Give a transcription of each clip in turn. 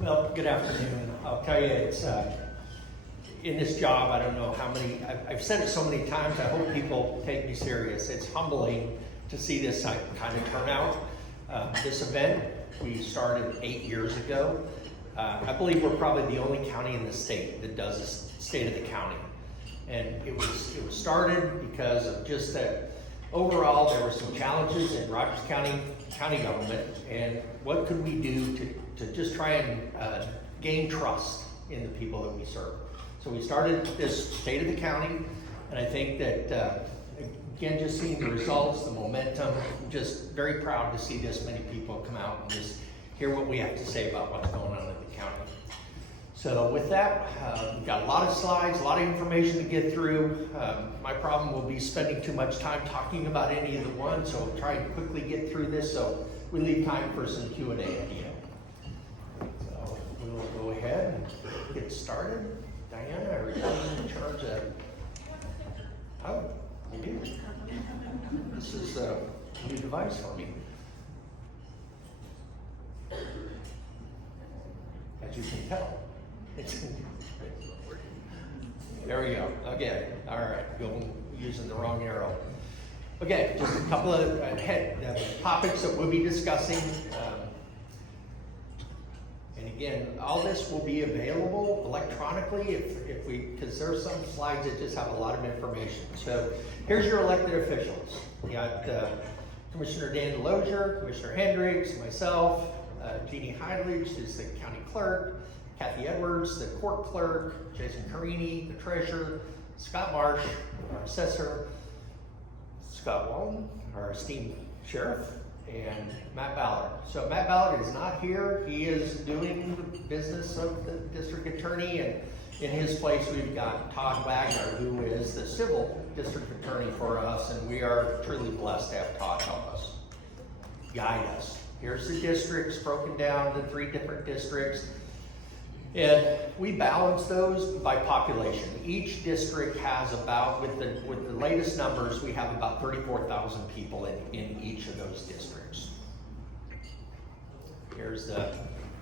Well, good afternoon. I'll tell you, it's in this job, I don't know how many, I've said it so many times, I hope people take me serious. It's humbling to see this kind of turnout. This event, we started 8 years ago. I believe we're probably the only county in the state that does a State of the County. And it was started because of just that overall there were some challenges in Rogers County government, and what could we do to just try and gain trust in the people that we serve. So we started this State of the County, and I think that again, just seeing the results, the momentum, just very proud to see this many people come out and just hear what we have to say about what's going on in the county. So with that, we've got a lot of slides, a lot of information to get through. My problem will be spending too much time talking about any of the ones, so I'll try and quickly get through this so we leave time for some Q&A at the end. So we will go ahead and get started. Diana, are you in charge of? Oh, you do. This is a new device for me. As you can tell. There we go. Okay. All right. Using the wrong arrow. Okay. Just a couple of topics that we'll be discussing. And again, all this will be available electronically if we, because there are some slides that just have a lot of information. So here's your elected officials. You got Commissioner Dan DeLozier, Commissioner Hendrix, myself, Jeannie Heidlich, who's the county clerk, Kathy Edwards, the court clerk, Jason Carini, the treasurer, Scott Marsh, our assessor, Scott Walton, our esteemed sheriff, and Matt Ballard. So Matt Ballard is not here. He is doing the business of the district attorney, and in his place we've got Todd Wagner, who is the civil district attorney for us, and we are truly blessed to have Todd help us, guide us. Here's the districts broken down to 3 different districts. And we balance those by population. Each district has about, with the latest numbers, we have about 34,000 people in each of those districts. Here's the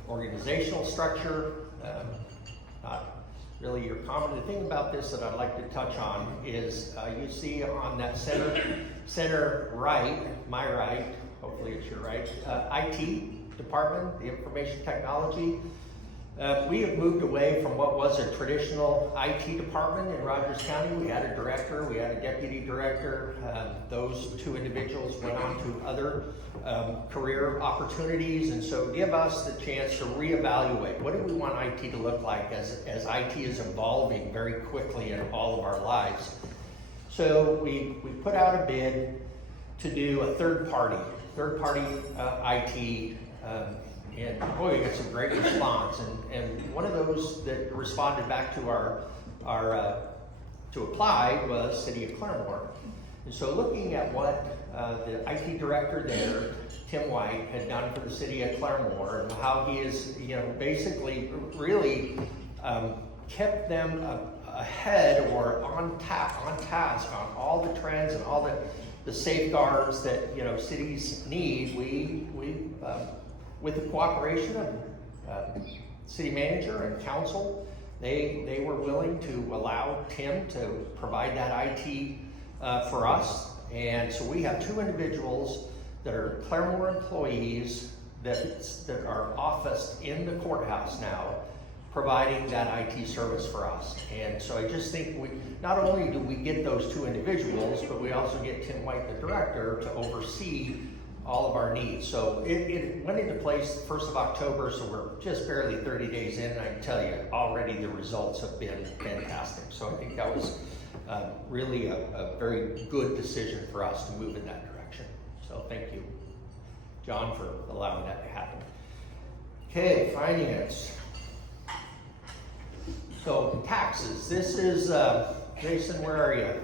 organizational structure. Not really your common. The thing about this that I'd like to touch on is you see on that center right, my right, hopefully it's your right, IT department, the information technology. We have moved away from what was a traditional IT department in Rogers County. We had a director, we had a deputy director. Those 2 individuals went on to other career opportunities, and so give us the chance to reevaluate. What do we want IT to look like as IT is evolving very quickly in all of our lives? So we put out a bid to do a third party IT. And boy, we got some great response. And one of those that responded back to our to apply was City of Claremore. And so looking at what the IT director there, Tim White, had done for the City of Claremore, and how he is, basically really kept them ahead or on task on all the trends and all the safeguards that cities need. We with the cooperation of city manager and council, they were willing to allow Tim to provide that IT for us. And so we have 2 individuals that are Claremore employees that are officed in the courthouse now, providing that IT service for us. And so I just think not only do we get those 2 individuals, but we also get Tim White, the director, to oversee all of our needs. So it went into place 1st of October, so we're just barely 30 days in, and I can tell you already the results have been fantastic. So I think that was really a very good decision for us to move in that direction. So thank you, John, for allowing that to happen. Okay, finance. So taxes. This is, Jason, where are you?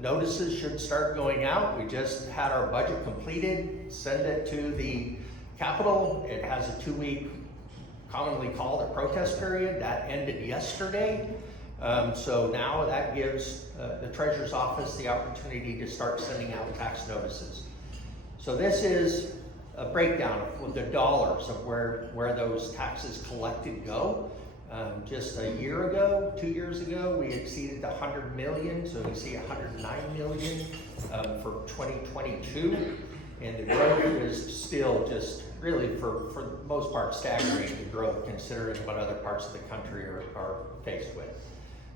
Notices should start going out. We just had our budget completed, send it to the Capitol. It has a 2-week, commonly called a protest period. That ended yesterday. So now that gives the Treasurer's Office the opportunity to start sending out tax notices. So this is a breakdown of the dollars of where those taxes collected go. Just a year ago, 2 years ago, we exceeded the 100 million, so we see 109 million for 2022, and the growth is still just really, for the most part, staggering, the growth, considering what other parts of the country are faced with.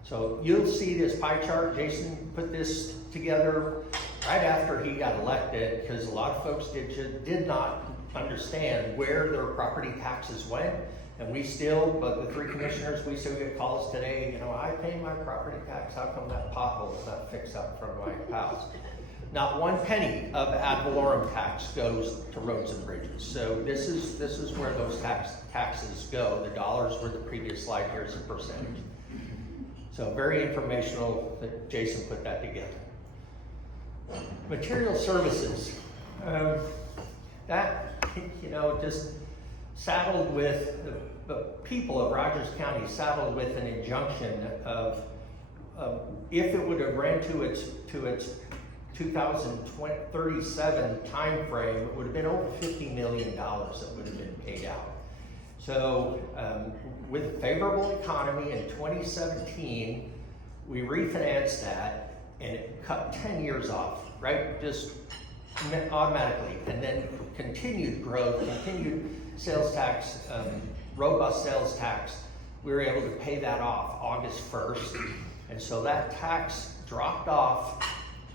So you'll see this pie chart. Jason put this together right after he got elected, because a lot of folks did not understand where their property taxes went. And we still, but the three commissioners, we still get calls today, I pay my property tax, how come that pothole is not fixed up in front of my house? Not one penny of ad valorem tax goes to roads and bridges. So this is where those taxes go. The dollars were the previous slide, here's the percentage. So very informational that Jason put that together. Material services. That, just saddled with, the people of Rogers County saddled with an injunction of if it would have ran to its 2037 time frame, it would have been over $50 million that would have been paid out. So with favorable economy in 2017, we refinanced that and it cut 10 years off, right? Just automatically. And then continued growth, continued sales tax, robust sales tax. We were able to pay that off August 1st. And so that tax dropped off.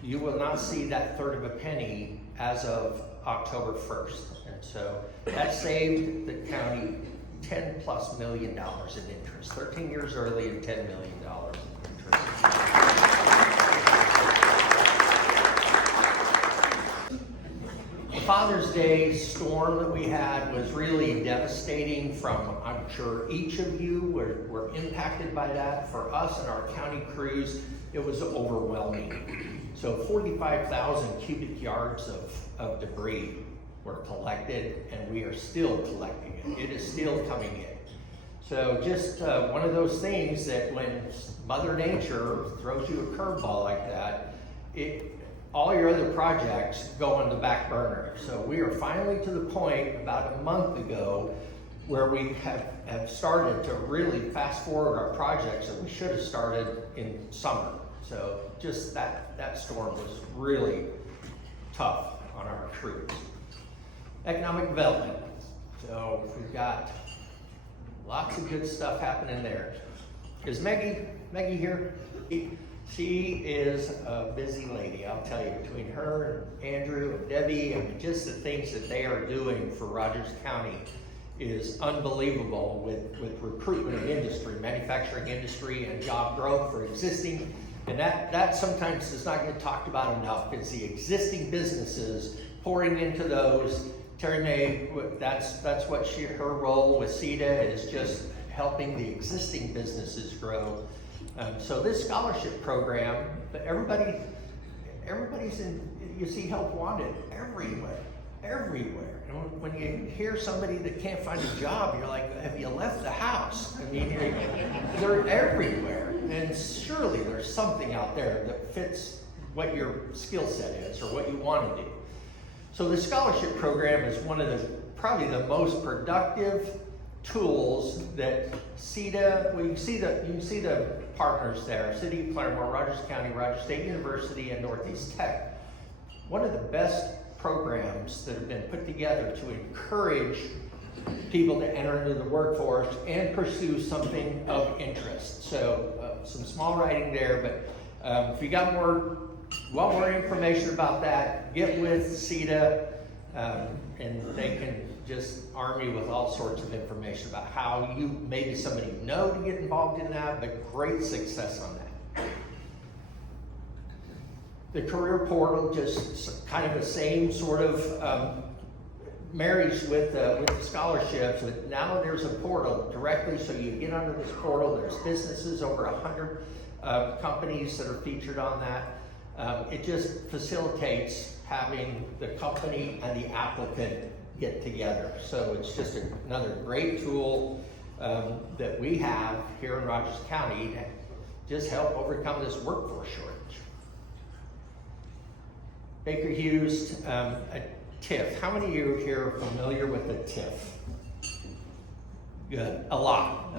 You will not see that third of a penny as of October 1st. And so that saved the county $10+ million in interest. 13 years early and $10 million in interest. The Father's Day storm that we had was really devastating I'm sure each of you were impacted by that. For us and our county crews, it was overwhelming. So 45,000 cubic yards of debris were collected, and we are still collecting it. It is still coming in. So just one of those things that when Mother Nature throws you a curveball like that, all your other projects go on the back burner. So we are finally to the point about a month ago where we have started to really fast forward our projects that we should have started in summer. So just that storm was really tough on our crews. Economic development. So we've got lots of good stuff happening there. Is Maggie here? She is a busy lady, I'll tell you. Between her and Andrew and Debbie and just the things that they are doing for Rogers County is unbelievable with recruitment of industry, manufacturing industry, and job growth for existing. And that sometimes does not get talked about enough, is the existing businesses pouring into those. Terry May, that's what her role with CETA is, just helping the existing businesses grow. So this scholarship program, everybody's in, you see help wanted everywhere. And when you hear somebody that can't find a job, you're like, have you left the house? I mean, they're everywhere. And surely there's something out there that fits what your skill set is or what you want to do. So the scholarship program is one of probably the most productive tools that CETA, you can see the partners there, City of Claremore, Rogers County, Rogers State University, and Northeast Tech. One of the best programs that have been put together to encourage people to enter into the workforce and pursue something of interest. So some small writing there, but if you got want more information about that, get with CETA, and they can just arm you with all sorts of information about how maybe somebody know to get involved in that, but great success on that. The career portal, just kind of the same sort of marriage with the scholarships, but now there's a portal directly, so you get onto this portal. There's businesses, over 100 companies that are featured on that. It just facilitates having the company and the applicant get together. So it's just another great tool that we have here in Rogers County to just help overcome this workforce shortage. Baker Hughes, TIF. How many of you here are familiar with the TIF? Good, a lot.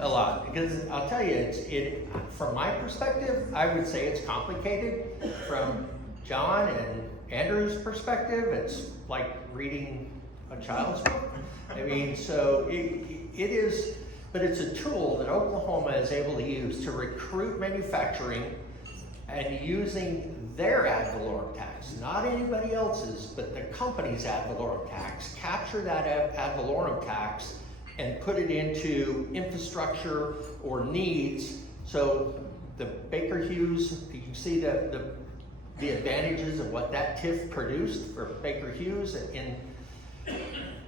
Because I'll tell you, from my perspective, I would say it's complicated. From John and Andrew's perspective, it's like reading a child's book. I mean, so it is, but it's a tool that Oklahoma is able to use to recruit manufacturing and using their ad valorem tax, not anybody else's, but the company's ad valorem tax, capture that ad valorem tax and put it into infrastructure or needs. So the Baker Hughes, you can see the advantages of what that TIF produced for Baker Hughes in,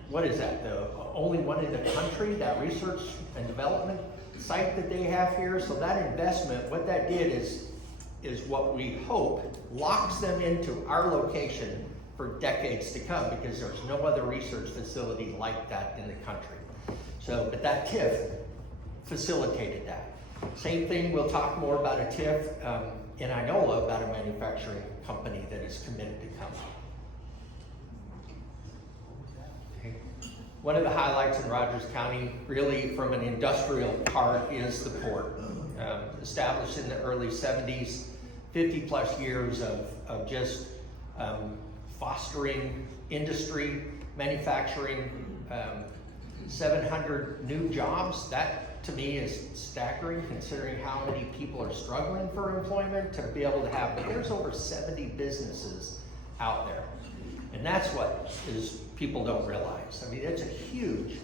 what is that, the only one in the country, that research and development site that they have here. So that investment, what that did is what we hope locks them into our location for decades to come, because there's no other research facility like that in the country. So, but that TIF facilitated that. Same thing, we'll talk more about a TIF in Inola, about a manufacturing company that is committed to come. Okay. One of the highlights in Rogers County, really from an industrial part, is the port. Established in the early 70s, 50 plus years of just fostering industry, manufacturing, 700 new jobs. That to me is staggering, considering how many people are struggling for employment to be able to have, but there's over 70 businesses out there. And that's what people don't realize. I mean, it's a huge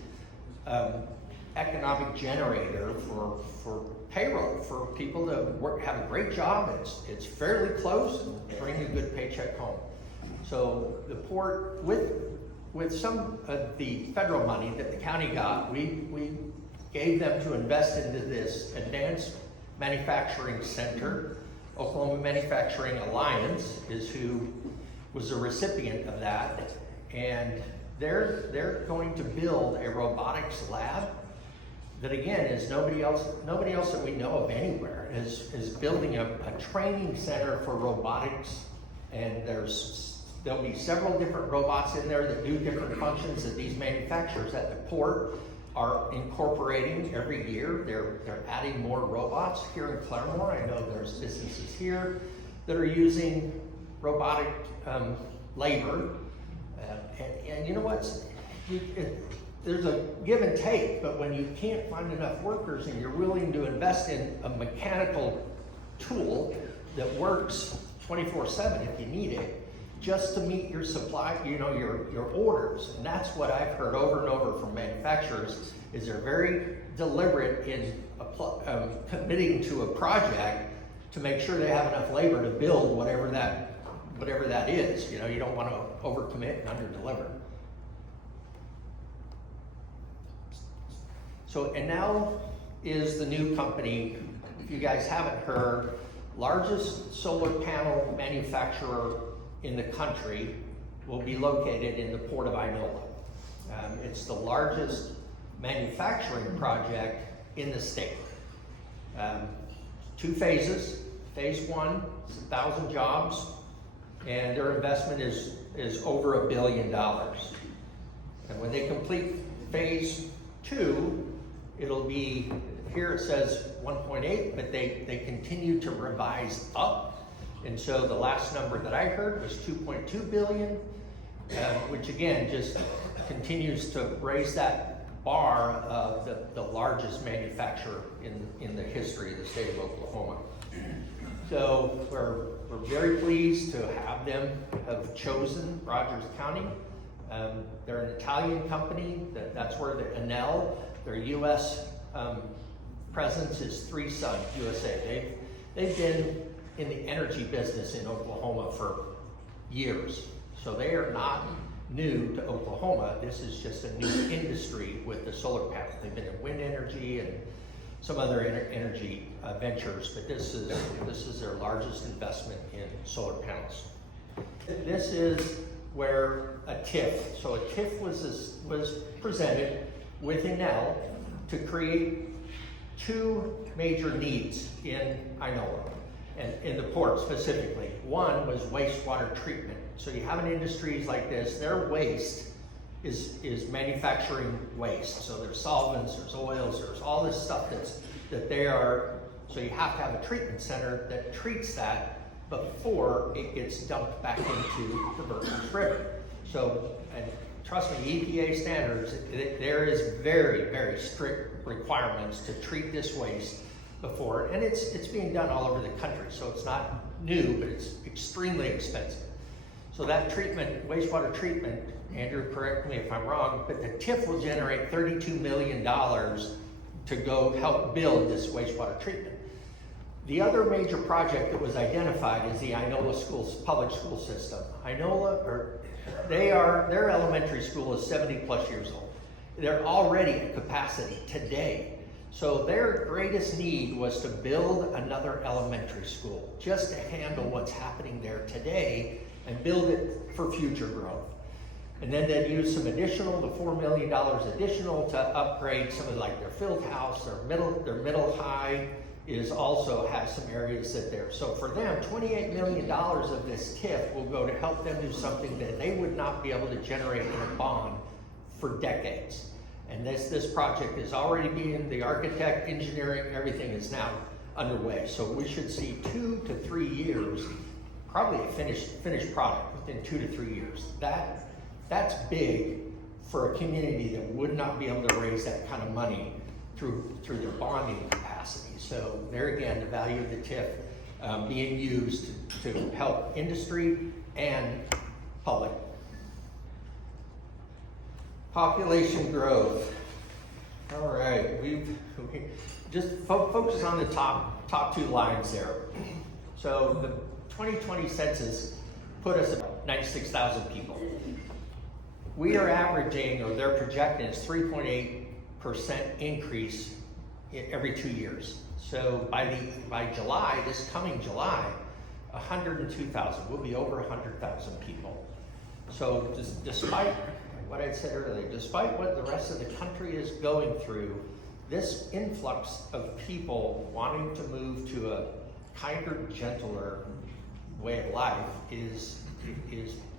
economic generator for payroll, for people to have a great job. It's fairly close and bring a good paycheck home. So the port, with some of the federal money that the county got, we gave them to invest into this advanced manufacturing center. Oklahoma Manufacturing Alliance is who was the recipient of that, and they're going to build a robotics lab that, again, is nobody else that we know of anywhere is building a training center for robotics, and there'll be several different robots in there that do different functions that these manufacturers at the port are incorporating every year. They're adding more robots here in Claremore. I know there's businesses here that are using robotic labor, and you know what? There's a give and take, but when you can't find enough workers and you're willing to invest in a mechanical tool that works 24/7 if you need it, just to meet your supply, your orders. And that's what I've heard over and over from manufacturers, is they're very deliberate in committing to a project to make sure they have enough labor to build whatever that is. You don't want to overcommit and underdeliver. So, and now is the new company, if you guys haven't heard, largest solar panel manufacturer in the country will be located in the Port of Inola. It's the largest manufacturing project in the state. 2 phases. Phase 1 is 1,000 jobs, and their investment is over $1 billion. And when they complete phase 2, it'll be, here it says 1.8, but they continue to revise up. And so the last number that I heard was 2.2 billion, which again just continues to raise that bar of the largest manufacturer in the history of the state of Oklahoma. So we're very pleased to have chosen Rogers County. They're an Italian company. That's where the Enel, their U.S. presence is 3 Sun USA. They've been in the energy business in Oklahoma for years. So they are not new to Oklahoma. This is just a new industry with the solar panel. They've been in wind energy and some other energy ventures, but this is their largest investment in solar panels. This is where a TIF, so a TIF was presented with Enel to create 2 major needs in Inola, and in the port specifically. One was wastewater treatment so you have an industries like this, their waste is manufacturing waste. So there's solvents, there's oils, there's all this stuff that they are, so you have to have a treatment center that treats that before it gets dumped back into the Burrows River. So, and trust me, EPA standards, there is very, very strict requirements to treat this waste before, and it's being done all over the country, so it's not new, but it's extremely expensive. So that treatment, wastewater treatment, Andrew, correct me if I'm wrong, but the TIF will generate $32 million to go help build this wastewater treatment. The other major project that was identified is the Inola public school system. Their elementary school is 70 plus years old. They're already at capacity today. So their greatest need was to build another elementary school just to handle what's happening there today and build it for future growth. And then they'd use some additional, the $4 million additional to upgrade some of like their field house, their middle high also has some areas that they're, so for them, $28 million of this TIF will go to help them do something that they would not be able to generate in a bond for decades. And this project is already being, the architect, engineering, everything is now underway. So we should see 2 to 3 years, probably a finished product within 2 to 3 years. That's big for a community that would not be able to raise that kind of money through their bonding capacity. So there again, the value of the TIF being used to help industry and public. Population growth. All right, we just focus on the top 2 lines there. So the 2020 census put us at 96,000 people. We are averaging, or they're projecting, is 3.8% increase every 2 years. So by July, this coming July, 102,000. We'll be over 100,000 people. So despite what I said earlier, despite what the rest of the country is going through, this influx of people wanting to move to a kinder, gentler way of life is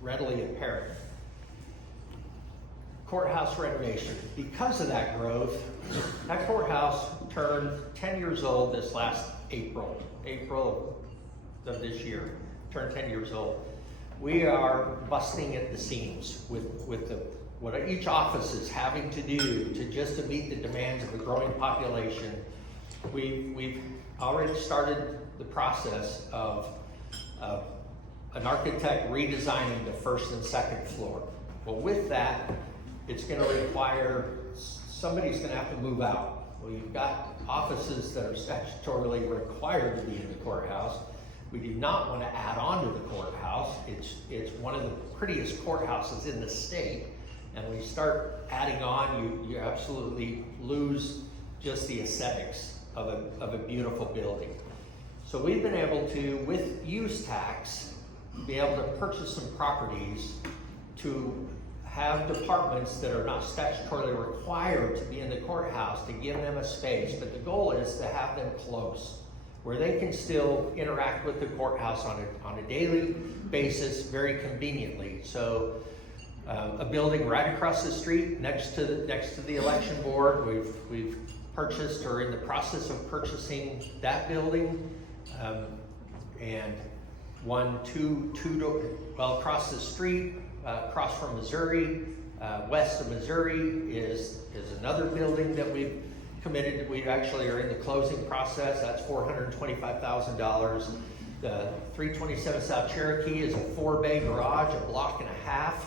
readily apparent. Courthouse renovation. Because of that growth, that courthouse turned 10 years old this last April of this year, turned 10 years old. We are busting at the seams with what each office is having to do to meet the demands of a growing population. We've already started the process of an architect redesigning the first and second floor. Well, with that, it's going to require, somebody's going to have to move out. Well, you've got offices that are statutorily required to be in the courthouse. We do not want to add on to the courthouse. It's one of the prettiest courthouses in the state. And when you start adding on, you absolutely lose just the aesthetics of a beautiful building. So we've been able to, with use tax, be able to purchase some properties to have departments that are not statutorily required to be in the courthouse, to give them a space, but the goal is to have them close, where they can still interact with the courthouse on a daily basis very conveniently. So a building right across the street next to the election board, we've purchased or in the process of purchasing that building, and across the street, across from Missouri, west of Missouri is another building that we've committed. We actually are in the closing process. That's $425,000. The 327 South Cherokee is a 4-bay garage, a block and a half.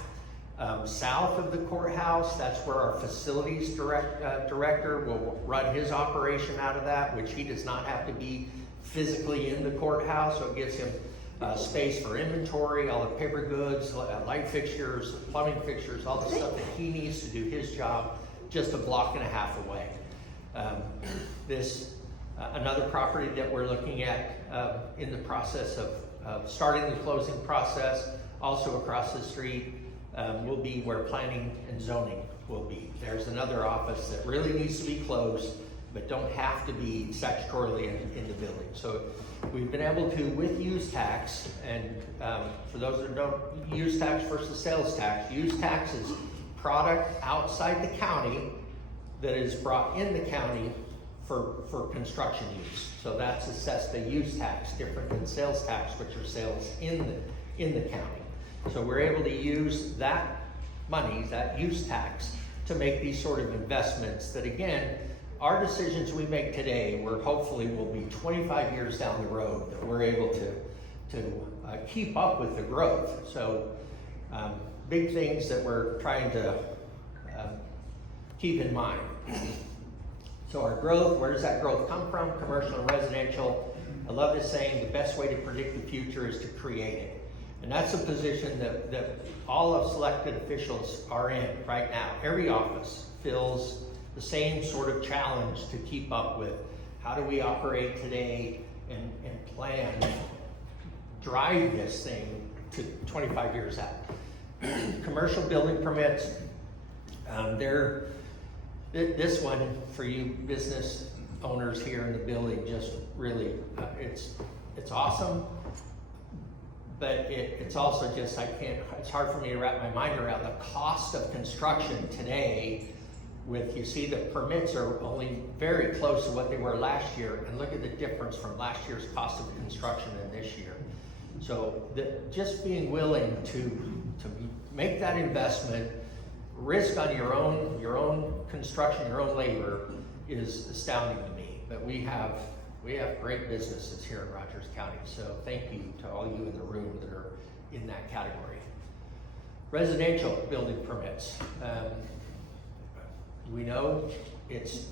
South of the courthouse, that's where our facilities director will run his operation out of that, which he does not have to be physically in the courthouse, so it gives him space for inventory, all the paper goods, light fixtures, plumbing fixtures, all the stuff that he needs to do his job, just a block and a half away. Another property that we're looking at in the process of starting the closing process, also across the street, will be where planning and zoning will be. There's another office that really needs to be closed but don't have to be statutorily in the building. So we've been able to, with use tax, and for those that don't, use tax versus sales tax. Use tax is product outside the county that is brought in the county for construction use. So that's assessed a use tax, different than sales tax, which are sales in the county. So we're able to use that money, that use tax, to make these sort of investments that, again, our decisions we make today, we're hopefully will be 25 years down the road that we're able to keep up with the growth. So big things that we're trying to keep in mind. So our growth, where does that growth come from? Commercial and residential. I love this saying, the best way to predict the future is to create it. And that's a position that all of selected officials are in right now. Every office feels the same sort of challenge to keep up with. How do we operate today and plan, drive this thing to 25 years out? Commercial building permits, this one for you business owners here in the building, just really, it's awesome. But it's also just, it's hard for me to wrap my mind around the cost of construction today. You see the permits are only very close to what they were last year, and look at the difference from last year's cost of construction and this year. So just being willing to make that investment, risk on your own construction, your own labor, is astounding to me. But we have great businesses here in Rogers County, so thank you to all you in the room that are in that category. Residential building permits. We know it's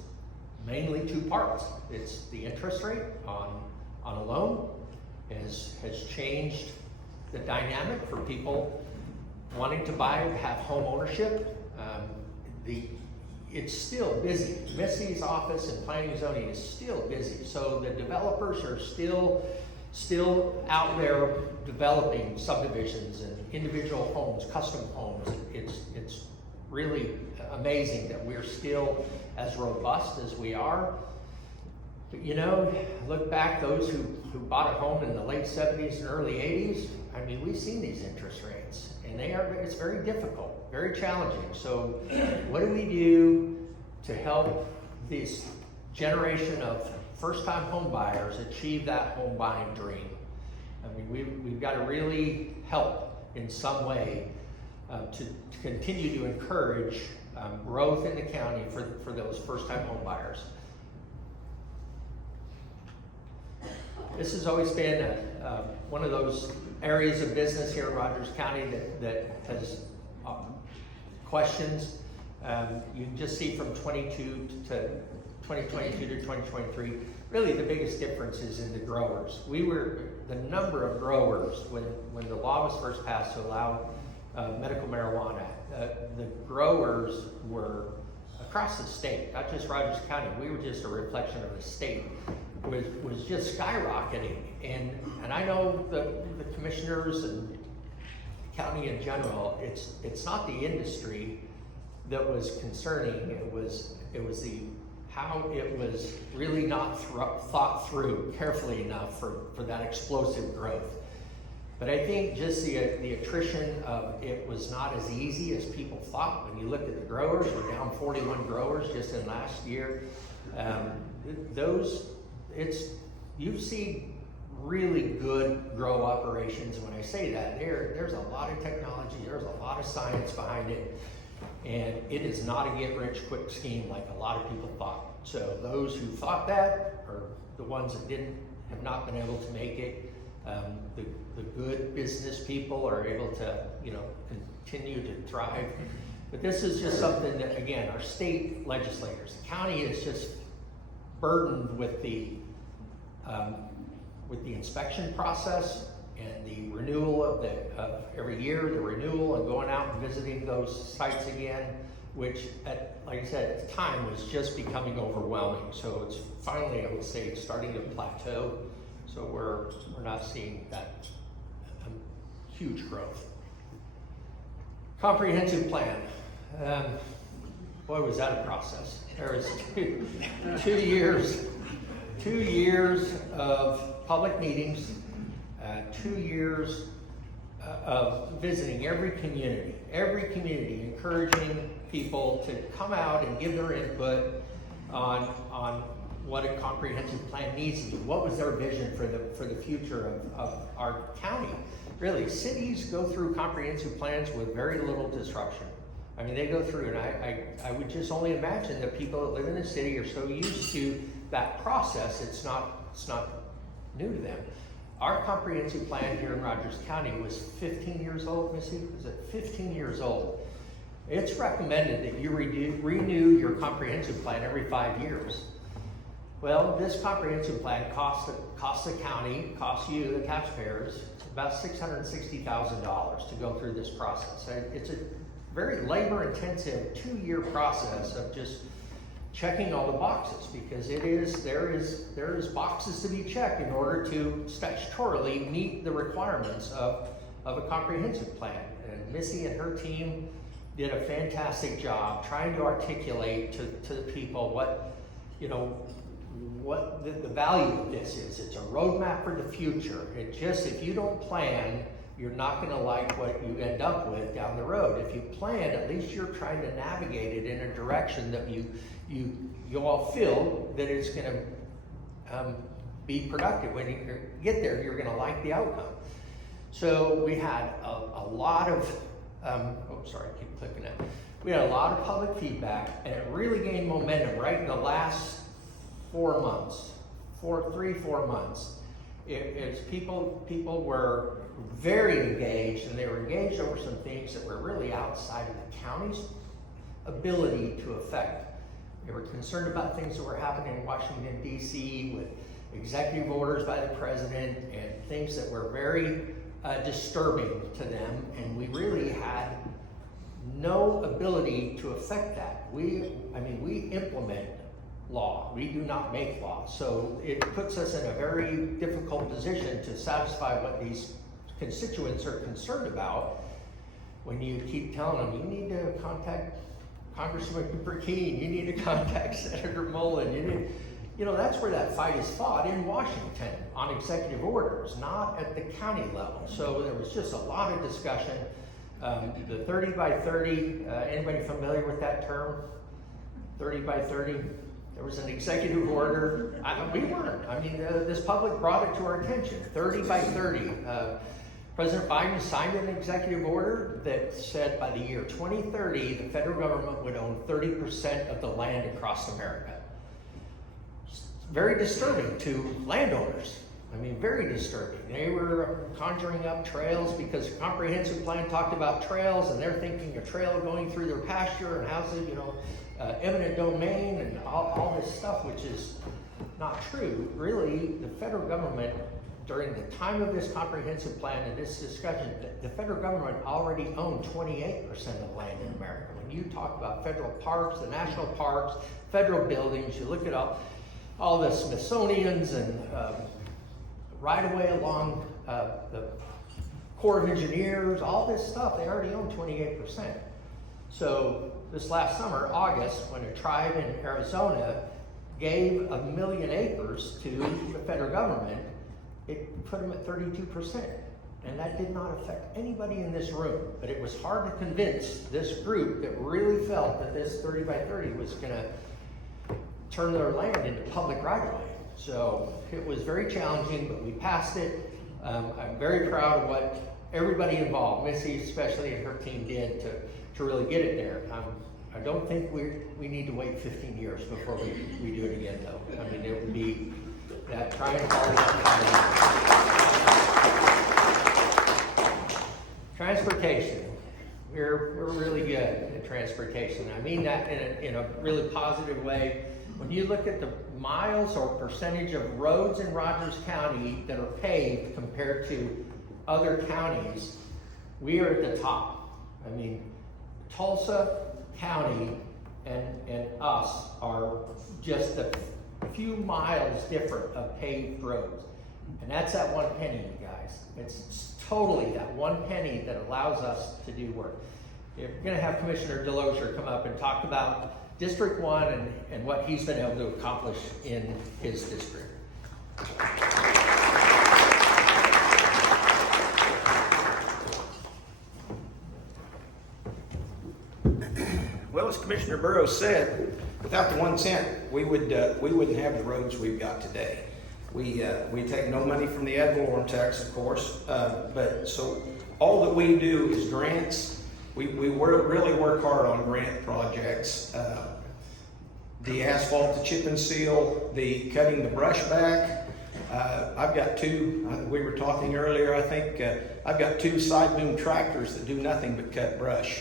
mainly two parts. It's the interest rate on a loan has changed the dynamic for people wanting to buy, have home ownership. It's still busy. Missy's office in planning and zoning is still busy. So the developers are still out there developing subdivisions and individual homes, custom homes. It's really amazing that we're still as robust as we are. But look back, those who bought a home in the late 70s and early 80s, I mean, we've seen these interest rates, and it's very difficult, very challenging. So what do we do to help this generation of first-time home buyers achieve that home buying dream? I mean, we've got to really help in some way to continue to encourage growth in the county for those first-time home buyers. This has always been one of those areas of business here in Rogers County that has questions. You can just see from 2022 to 2023, really the biggest difference is in the growers. The number of growers, when the law was first passed to allow medical marijuana, the growers were across the state, not just Rogers County. We were just a reflection of the state. Was just skyrocketing, and I know the commissioners and the county in general. It's not the industry that was concerning. It was how it was really not thought through carefully enough for that explosive growth. But I think just the attrition of it was not as easy as people thought. When you look at the growers, we're down 41 growers just in last year. You see really good grow operations. When I say that, there's a lot of technology, there's a lot of science behind it, and it is not a get-rich-quick scheme like a lot of people thought. So those who thought that are the ones that have not been able to make it. The good business people are able to, continue to thrive. But this is just something that, again, our state legislators, the county is just burdened with the inspection process and the renewal of every year, the renewal and going out and visiting those sites again, which, like I said, at the time was just becoming overwhelming. So it's finally, I would say, starting to plateau. So we're not seeing that huge growth. Comprehensive plan. Boy, was that a process. There was 2 years of public meetings, 2 years of visiting every community, encouraging people to come out and give their input on what a comprehensive plan needs to be. What was their vision for the future of our county? Really, cities go through comprehensive plans with very little disruption. I mean, they go through, and I would just only imagine that people that live in the city are so used to that process, it's not new to them. Our comprehensive plan here in Rogers County was 15 years old, Missy? Was it 15 years old? It's recommended that you renew your comprehensive plan every 5 years. Well, this comprehensive plan costs the county, costs you, the taxpayers, about $660,000 to go through this process. It's a very labor-intensive 2-year process of just checking all the boxes, because there is boxes to be checked in order to statutorily meet the requirements of a comprehensive plan. And Missy and her team did a fantastic job trying to articulate to the people what the value of this is. It's a roadmap for the future. If you don't plan, you're not going to like what you end up with down the road. If you plan, at least you're trying to navigate it in a direction that you all feel that it's going to be productive. When you get there, you're going to like the outcome. So we had a lot of, I keep clicking it. We had a lot of public feedback, and it really gained momentum right in the last 4 months, 4 months. People were very engaged, and they were engaged over some things that were really outside of the county's ability to affect. They were concerned about things that were happening in Washington, D.C. with executive orders by the president and things that were very disturbing to them, and we really had no ability to affect that. We implement law. We do not make law. So it puts us in a very difficult position to satisfy what these constituents are concerned about when you keep telling them, you need to contact Congressman Burkeen, you need to contact Senator Mullen, that's where that fight is fought, in Washington, on executive orders, not at the county level. So there was just a lot of discussion. The 30 by 30, anybody familiar with that term? 30 by 30? There was an executive order. We weren't. This public brought it to our attention. 30 by 30. President Biden signed an executive order that said by the year 2030, the federal government would own 30% of the land across America. It's very disturbing to landowners. Very disturbing. They were conjuring up trails because the comprehensive plan talked about trails, and they're thinking a trail going through their pasture and houses, eminent domain and all this stuff, which is not true. Really, the federal government, during the time of this comprehensive plan and this discussion, the federal government already owned 28% of the land in America. When you talk about federal parks, the national parks, federal buildings, you look at all the Smithsonian's and right away along the Corps of Engineers, all this stuff, they already own 28%. So this last summer, August, when a tribe in Arizona gave 1 million acres to the federal government, it put them at 32%. And that did not affect anybody in this room. But it was hard to convince this group that really felt that this 30 by 30 was going to turn their land into public right-of-way. So it was very challenging, but we passed it. I'm very proud of what everybody involved, Missy especially and her team, did to really get it there. I don't think we need to wait 15 years before we do it again, though. It would be that trying hard. Transportation. We're really good at transportation. I mean that in a really positive way. When you look at the miles or percentage of roads in Rogers County that are paved compared to other counties, we are at the top. Tulsa County and us are just a few miles different of paved roads. And that's that 1 penny, you guys. It's totally that 1 penny that allows us to do work. You're going to have Commissioner DeLozier come up and talk about District 1 and what he's been able to accomplish in his district. Well, as Commissioner Burrows said, without the 1 cent, we wouldn't have the roads we've got today. We take no money from the ad valorem tax, of course, but so all that we do is grants. We really work hard on grant projects. The asphalt, the chip and seal, the cutting the brush back. I've got two, we were talking earlier, I think, I've got 2 side boom tractors that do nothing but cut brush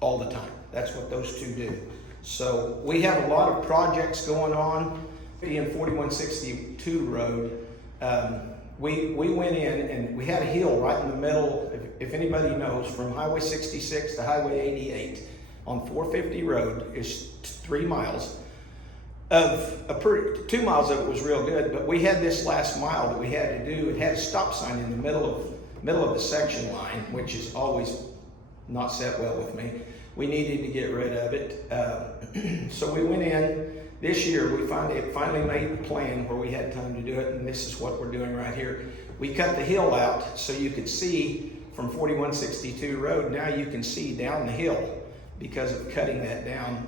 all the time. That's what those 2 do. So we have a lot of projects going on. In 4162 road, we went in and we had a hill right in the middle, if anybody knows, from Highway 66 to Highway 88 on 450 road is 3 miles. 2 miles of it was real good, but we had this last mile that we had to do. It had a stop sign in the middle of the section line, which is always not set well with me. We needed to get rid of it. So we went in. This year, we finally made the plan where we had time to do it, and this is what we're doing right here. We cut the hill out so you could see from 4162 road. Now you can see down the hill because of cutting that down.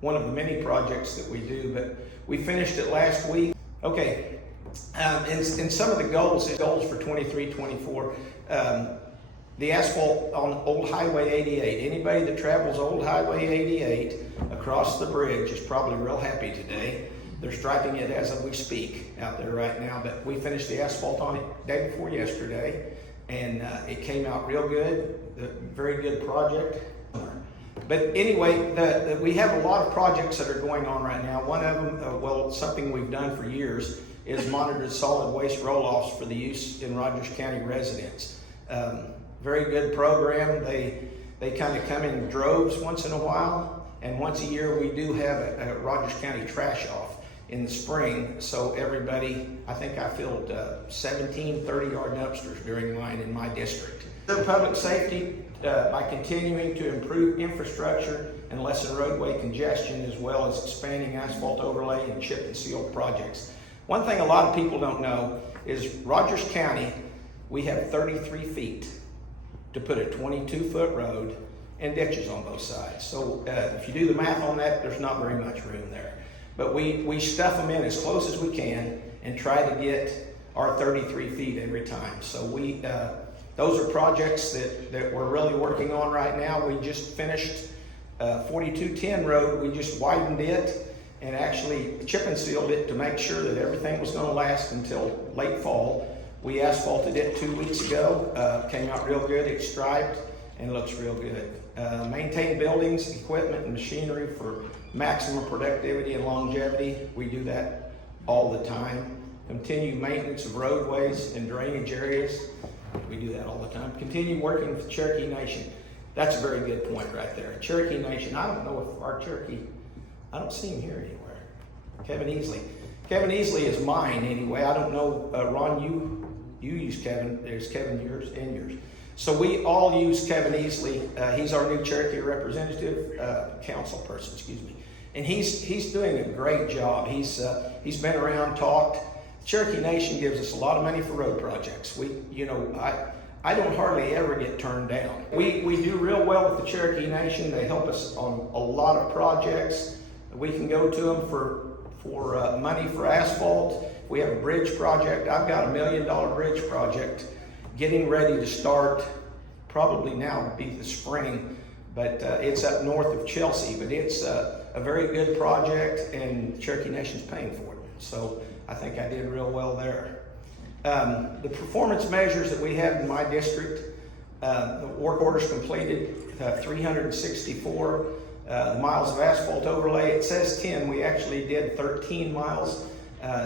One of the many projects that we do, but we finished it last week. Okay, and some of the goals for 23, 24, the asphalt on Old Highway 88. Anybody that travels Old Highway 88 across the bridge is probably real happy today. They're striping it as we speak out there right now, but we finished the asphalt on it day before yesterday, and it came out real good. Very good project. But anyway, we have a lot of projects that are going on right now. One of them, well, something we've done for years, is monitored solid waste roll-offs for the use in Rogers County residents. Very good program. They kind of come in droves once in a while, and once a year we do have a Rogers County trash off in the spring. So everybody, I think I filled 17 30-yard dumpsters during mine in my district. The public safety, by continuing to improve infrastructure and lessen roadway congestion, as well as expanding asphalt overlay and chip and seal projects. One thing a lot of people don't know is Rogers County, we have 33 feet to put a 22-foot road and ditches on both sides. So if you do the math on that, there's not very much room there. But we stuff them in as close as we can and try to get our 33 feet every time. So those are projects that we're really working on right now. We just finished 4210 road. We just widened it and actually chip and sealed it to make sure that everything was going to last until late fall. We asphalted it 2 weeks ago, came out real good, it's striped, and looks real good. Maintain buildings, equipment, and machinery for maximum productivity and longevity. We do that all the time. Continue maintenance of roadways and drainage areas. We do that all the time. Continue working with Cherokee Nation. That's a very good point right there. Cherokee Nation, I don't know if our Cherokee, I don't see him here anywhere. Kevin Easley. Kevin Easley is mine anyway. I don't know, Ron, you use Kevin. There's Kevin yours and yours. So we all use Kevin Easley. He's our new Cherokee representative, council person, excuse me. And he's doing a great job. He's been around, talked. Cherokee Nation gives us a lot of money for road projects. I don't hardly ever get turned down. We do real well with the Cherokee Nation. They help us on a lot of projects. We can go to them for money for asphalt. We have a bridge project. I've got $1 million bridge project getting ready to start. Probably now would be the spring, but it's up north of Chelsea. But it's a very good project, and Cherokee Nation's paying for it. So I think I did real well there. The performance measures that we have in my district, the work orders completed, 364 miles of asphalt overlay. It says 10. We actually did 13 miles.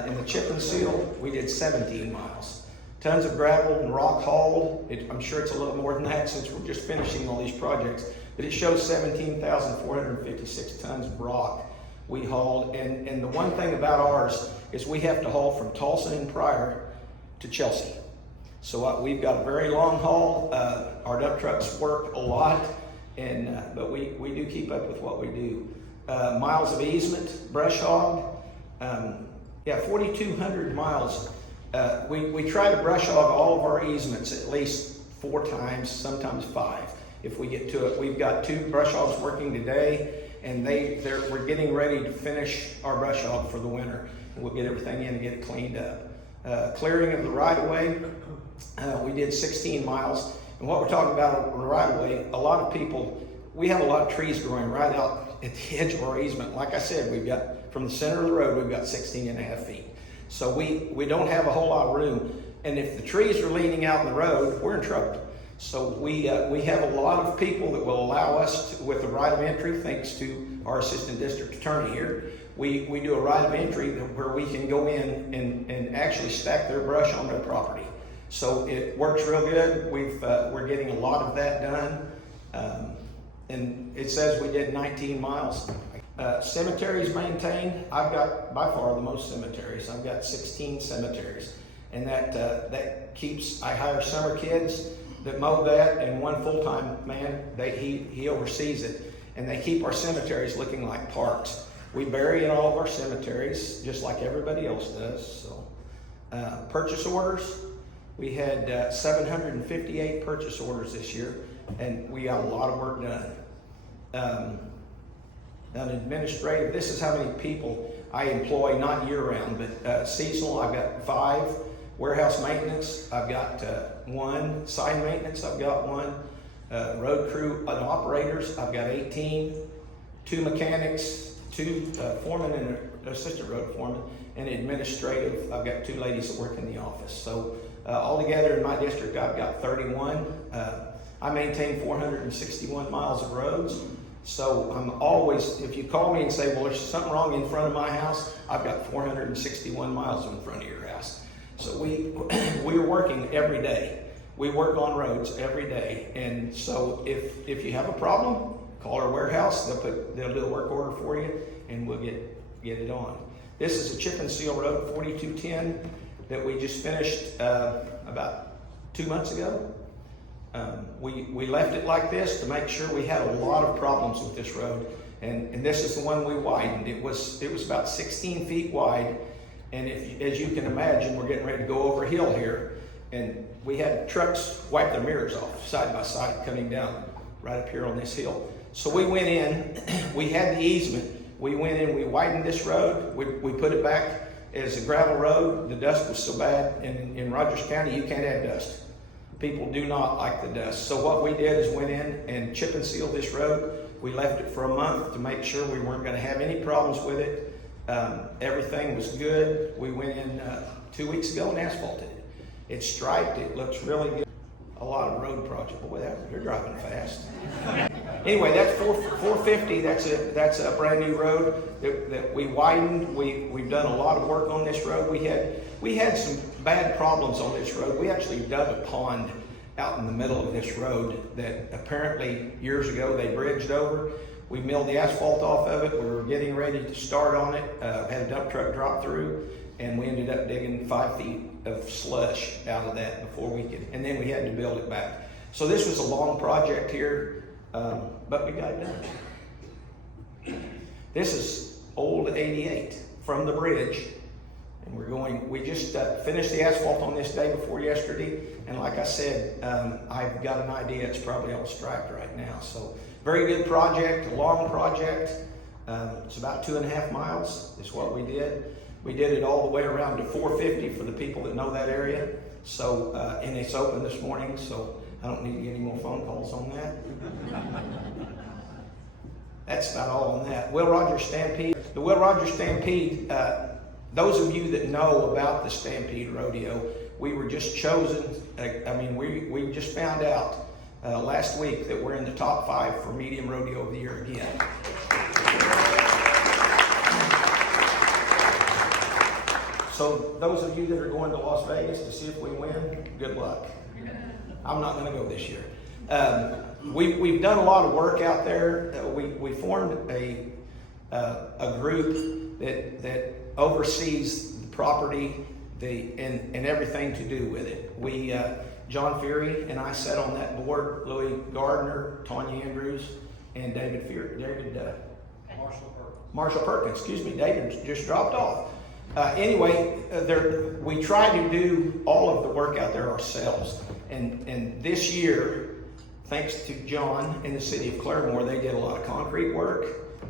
In the chip and seal, we did 17 miles. Tons of gravel and rock hauled. I'm sure it's a little more than that since we're just finishing all these projects, but it shows 17,456 tons of rock we hauled. And the one thing about ours is we have to haul from Tulsa and Pryor to Chelsea. So we've got a very long haul. Our dump trucks work a lot, but we do keep up with what we do. miles of easement, brush hog. 4,200 miles. We try to brush hog all of our easements at least 4 times, sometimes 5 if we get to it. We've got 2 brush hogs working today, and we're getting ready to finish our brush hog for the winter. And we'll get everything in and get it cleaned up. Clearing of the right-of-way, we did 16 miles. And what we're talking about on the right-of-way, a lot of people, we have a lot of trees growing right out at the edge of our easement. Like I said, we've got, from the center of the road, we've got 16.5 feet. So we don't have a whole lot of room. And if the trees are leaning out in the road, we're in trouble. So we have a lot of people that will allow us to, with the right of entry, thanks to our assistant district attorney here. We do a right of entry where we can go in and actually stack their brush on their property. So it works real good. We're getting a lot of that done. And it says we did 19 miles. Cemeteries maintained. I've got by far the most cemeteries. I've got 16 cemeteries. And that keeps, I hire summer kids that mow that, and one full-time man, he oversees it. And they keep our cemeteries looking like parks. We bury in all of our cemeteries, just like everybody else does. So, purchase orders. We had 758 purchase orders this year, and we got a lot of work done. Administrative, this is how many people I employ, not year-round, but seasonal. I've got 5. Warehouse maintenance, I've got 1. Sign maintenance, I've got 1. Road crew and operators, I've got 18. 2 mechanics, 2 foremen and an assistant road foreman, and administrative, I've got 2 ladies that work in the office. So altogether in my district, I've got 31. I maintain 461 miles of roads. So I'm always, if you call me and say, well, there's something wrong in front of my house, I've got 461 miles in front of your house. So we're working every day. We work on roads every day. And so if you have a problem, call our warehouse. They'll do a work order for you, and we'll get it on. This is a chip and seal road, 4210, that we just finished about 2 months ago. We left it like this to make sure. We had a lot of problems with this road, and this is the one we widened. It was about 16 feet wide, and as you can imagine, we're getting ready to go over a hill here, and we had trucks wipe their mirrors off side by side coming down right up here on this hill. So we went in, we had the easement, we went in, we widened this road, we put it back as a gravel road. The dust was so bad, in Rogers County you can't have dust. People do not like the dust. So what we did is went in and chip and sealed this road. We left it for a month to make sure we weren't going to have any problems with it. Everything was good. We went in 2 weeks ago and asphalted it. It's striped. It looks really good. A lot of road projects. Boy, you're driving fast. Anyway, that's 450. That's a brand new road that we widened. We've done a lot of work on this road. We had some bad problems on this road. We actually dug a pond out in the middle of this road that apparently years ago they bridged over. We milled the asphalt off of it. We were getting ready to start on it. Had a dump truck drop through, and we ended up digging 5 feet of slush out of that before we could, and then we had to build it back. So this was a long project here, but we got it done. This is old 88 from the bridge, and we just finished the asphalt on this day before yesterday, and like I said, I've got an idea it's probably all striped right now. So very good project, a long project. It's about 2.5 miles is what we did. We did it all the way around to 450 for the people that know that area. So, and it's open this morning, so I don't need to get any more phone calls on that. That's about all on that. Will Rogers Stampede. The Will Rogers Stampede, those of you that know about the Stampede Rodeo, we were just chosen. We just found out last week that we're in the top 5 for Medium Rodeo of the Year again. So those of you that are going to Las Vegas to see if we win, good luck. I'm not going to go this year. We've done a lot of work out there. We formed a group that oversees the property and everything to do with it. John Fury and I sat on that board. Louis Gardner, Tanya Andrews, and David Fury. Marshall Perkins, excuse me, David just dropped off. Anyway, we try to do all of the work out there ourselves. And this year, thanks to John and the city of Claremore, they did a lot of concrete work.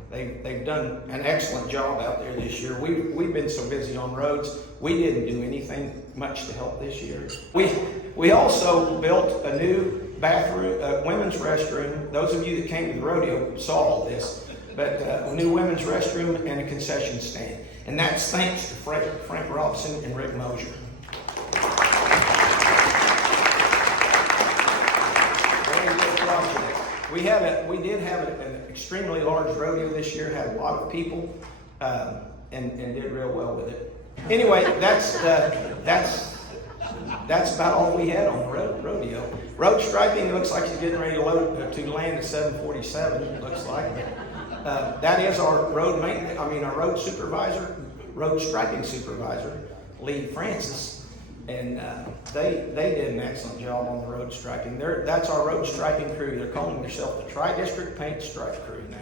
They've done an excellent job out there this year. We've been so busy on roads, we didn't do anything much to help this year. We also built a new bathroom, women's restroom. Those of you that came to the rodeo saw all this, but a new women's restroom and a concession stand. And that's thanks to Frank Robson and Rick Mosier. We did have an extremely large rodeo this year, had a lot of people, and did real well with it. Anyway, that's about all we had on the rodeo. Road striping looks like it's getting ready to land at 747, it looks like. That is our road striping supervisor, Lee Francis. And they did an excellent job on the road striping. That's our road striping crew. They're calling themselves the Tri-District Paint Stripe Crew now.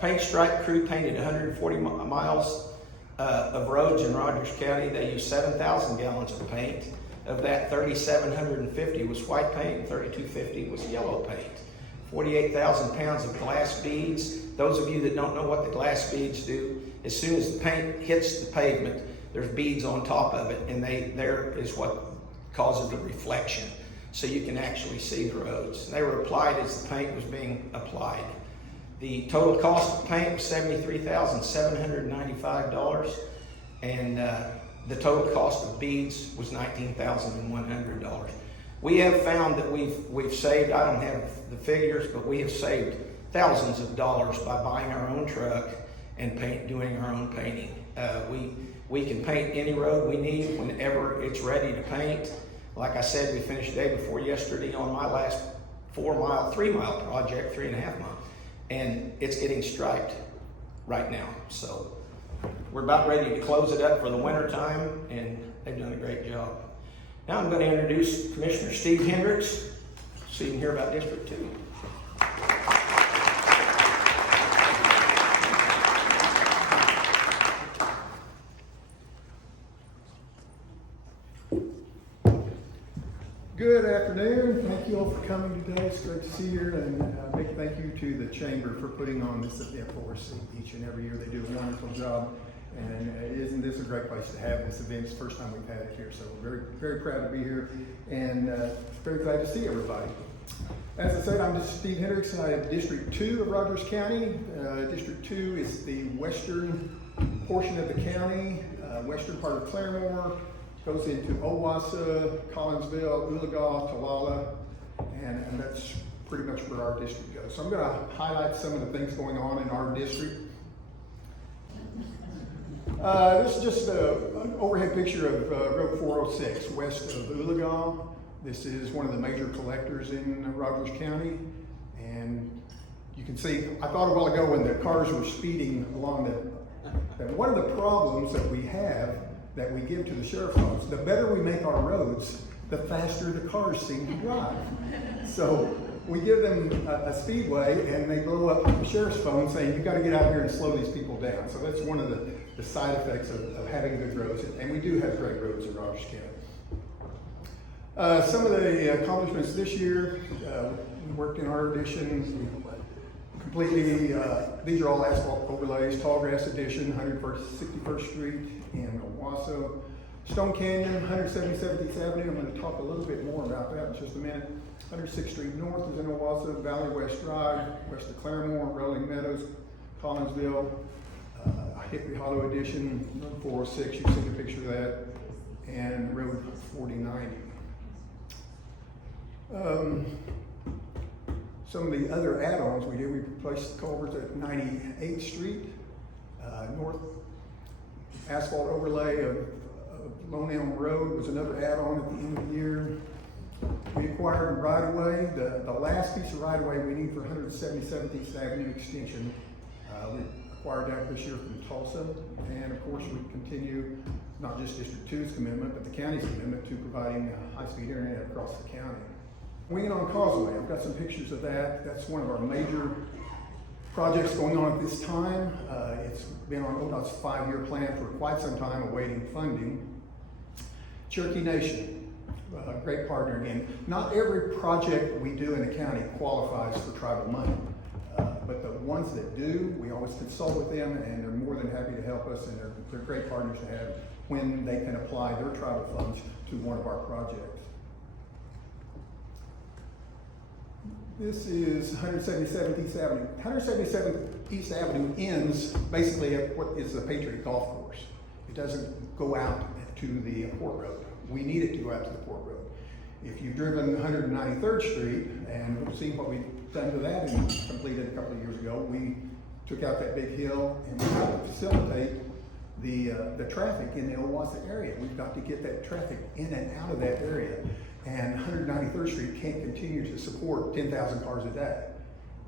Paint Stripe Crew painted 140 miles of roads in Rogers County. They used 7,000 gallons of paint. Of that, 3,750 was white paint and 3,250 was yellow paint. 48,000 pounds of glass beads. Those of you that don't know what the glass beads do, as soon as the paint hits the pavement, there's beads on top of it, and there is what causes the reflection, so you can actually see the roads. They were applied as the paint was being applied. The total cost of paint was $73,795, and the total cost of beads was $19,100. We have found that we've saved, I don't have the figures, but we have saved thousands of dollars by buying our own truck and doing our own painting. We can paint any road we need whenever it's ready to paint. Like I said, we finished the day before yesterday on my last 3-mile project, 3.5 mile, and it's getting striped right now. So we're about ready to close it up for the winter time, and they've done a great job. Now I'm going to introduce Commissioner Steve Hendrix, so you can hear about District 2. Good afternoon. Thank you all for coming today. It's great to see you, and a big thank you to the Chamber for putting on this event for us each and every year. They do a wonderful job, and isn't this a great place to have this event? It's the first time we've had it here, so we're very, very proud to be here, and very glad to see everybody. As I said, I'm just Steve Hendrix, and I have District 2 of Rogers County. District 2 is the western portion of the county, western part of Claremore. Goes into Owassa, Collinsville, Oologah, Talala, and that's pretty much where our district goes. So I'm going to highlight some of the things going on in our district. This is just an overhead picture of Road 406 west of Oologah. This is one of the major collectors in Rogers County, and you can see, I thought a while ago when the cars were speeding along that one of the problems that we have that we give to the sheriff's office, the better we make our roads, the faster the cars seem to drive. So we give them a speedway, and they blow up the sheriff's phone saying, you've got to get out here and slow these people down. So that's one of the side effects of having good roads, and we do have great roads in Rogers County. Some of the accomplishments this year, we worked in our additions. We completely, these are all asphalt overlays, Tallgrass addition, 161st Street in Owasso. Stone Canyon, 177th Avenue. I'm going to talk a little bit more about that in just a minute. 106th Street North is in Owasso. Valley West Drive, west of Claremore, Rolling Meadows, Collinsville, Hickory Hollow Addition, Road 406, you've seen a picture of that, and Road 4090. Some of the other add-ons we did, we replaced the culverts at 98th Street, north asphalt overlay of Lone Elm Road was another add-on at the end of the year. We acquired right-of-way, the last piece of right-of-way we need for 177th East Avenue extension. We acquired that this year from Tulsa, and of course we continue not just District 2's commitment, but the county's commitment to providing high-speed internet across the county. Winging on Causeway, I've got some pictures of that. That's one of our major projects going on at this time. It's been on ODOT's 5-year plan for quite some time, awaiting funding. Cherokee Nation, a great partner again. Not every project we do in the county qualifies for tribal money, but the ones that do, we always consult with them, and they're more than happy to help us, and they're great partners to have when they can apply their tribal funds to one of our projects. This is 177th East Avenue. 177th East Avenue ends basically at what is the Patriot Golf Course. It doesn't go out to the Port Road. We need it to go out to the Port Road. If you've driven 193rd Street and seen what we've done to that and completed a couple of years ago, we took out that big hill and we had to facilitate the traffic in the Owasso area. We've got to get that traffic in and out of that area. And 193rd Street can't continue to support 10,000 cars a day.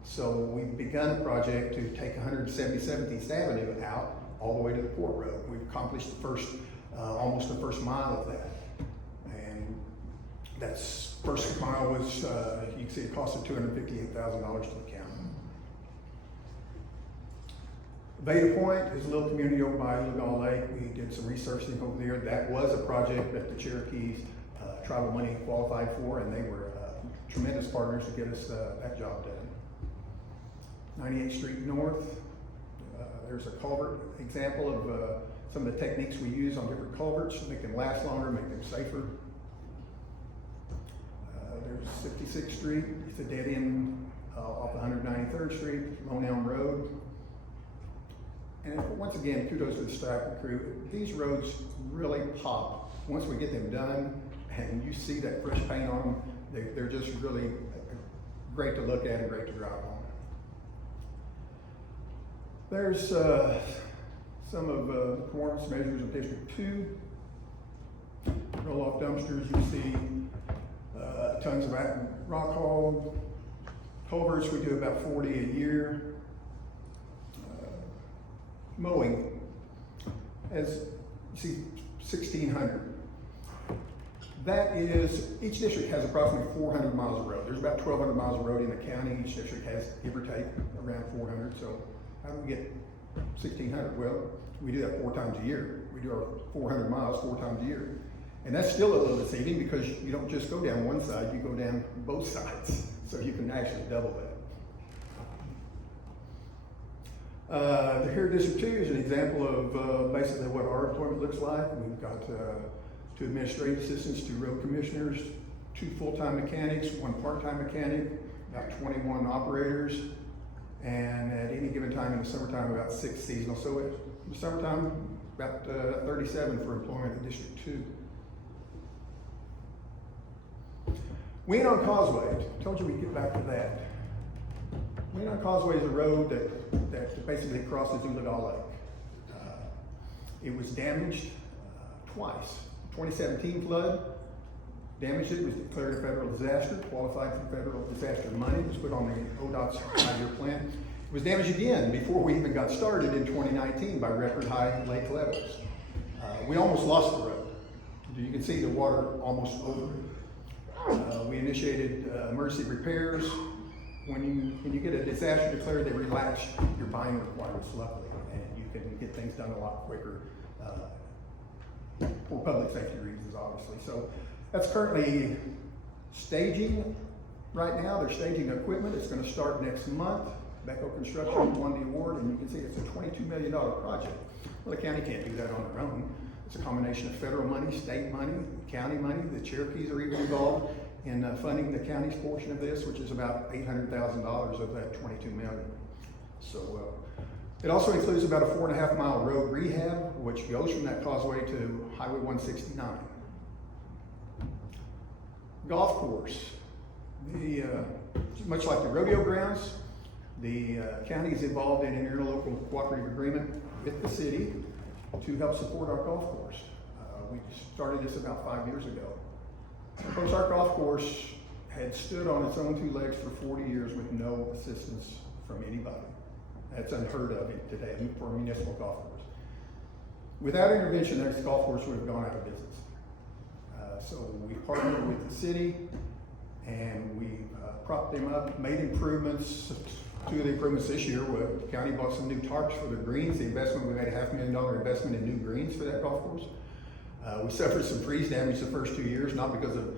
So we've begun a project to take 177th East Avenue out all the way to the Port Road. We've accomplished the first, almost the first mile of that. And that first mile was, you can see it costed $258,000 to the county. Beta Point is a little community over by Legal Lake. We did some researching over there. That was a project that the Cherokees tribal money qualified for, and they were tremendous partners to get us that job done. 98th Street North, there's a culvert example of some of the techniques we use on different culverts to make them last longer, make them safer. There's 56th Street, it's a dead end off 193rd Street, Lone Elm Road. And once again, kudos to the staff and crew. These roads really pop once we get them done. And you see that fresh paint on them, they're just really great to look at and great to drive on. There's some of the performance measures of District 2. Roll-off dumpsters, you see tons of rock haul. Culverts, we do about 40 a year. Mowing, as you see, 1,600. That is, each district has approximately 400 miles of road. There's about 1,200 miles of road in the county. Each district has, give or take, around 400. So how do we get 1,600? Well, we do that 4 times a year. We do our 400 miles 4 times a year. And that's still a little deceiving because you don't just go down one side, you go down both sides. So you can actually double that. Here District 2 is an example of basically what our employment looks like. We've got 2 administrative assistants, 2 road commissioners, 2 full-time mechanics, 1 part-time mechanic, about 21 operators, and at any given time in the summertime, about 6 seasonal. So in the summertime, about 37 for employment in District 2. Winging on Causeway, I told you we'd get back to that. Winging on Causeway is a road that basically crosses Uligal Lake. It was damaged twice. 2017 flood damaged it, was declared a federal disaster, qualified for federal disaster money, was put on the ODOT's 5-year plan. It was damaged again before we even got started in 2019 by record high lake levels. We almost lost the road. You can see the water almost over it. We initiated emergency repairs. When you get a disaster declared, they relax your buying requirements, luckily, and you can get things done a lot quicker for public safety reasons, obviously. So that's currently staging right now. They're staging equipment. It's going to start next month. Beko Construction won the award, and you can see it's a $22 million project. Well, the county can't do that on their own. It's a combination of federal money, state money, county money. The Cherokees are even involved in funding the county's portion of this, which is about $800,000 of that $22 million. So it also includes about a 4.5 mile road rehab, which goes from that causeway to Highway 169. Golf course. Much like the rodeo grounds, the county is involved in an interlocal cooperative agreement with the city to help support our golf course. We started this about 5 years ago. Of course, our golf course had stood on its own 2 legs for 40 years with no assistance from anybody. That's unheard of today for a municipal golf course. Without intervention, this golf course would have gone out of business. So we partnered with the city And we propped them up, made improvements. Two of the improvements this year, the county bought some new tarps for the greens. The investment, we made a $500,000 investment in new greens for that golf course. We suffered some freeze damage the first 2 years, not because of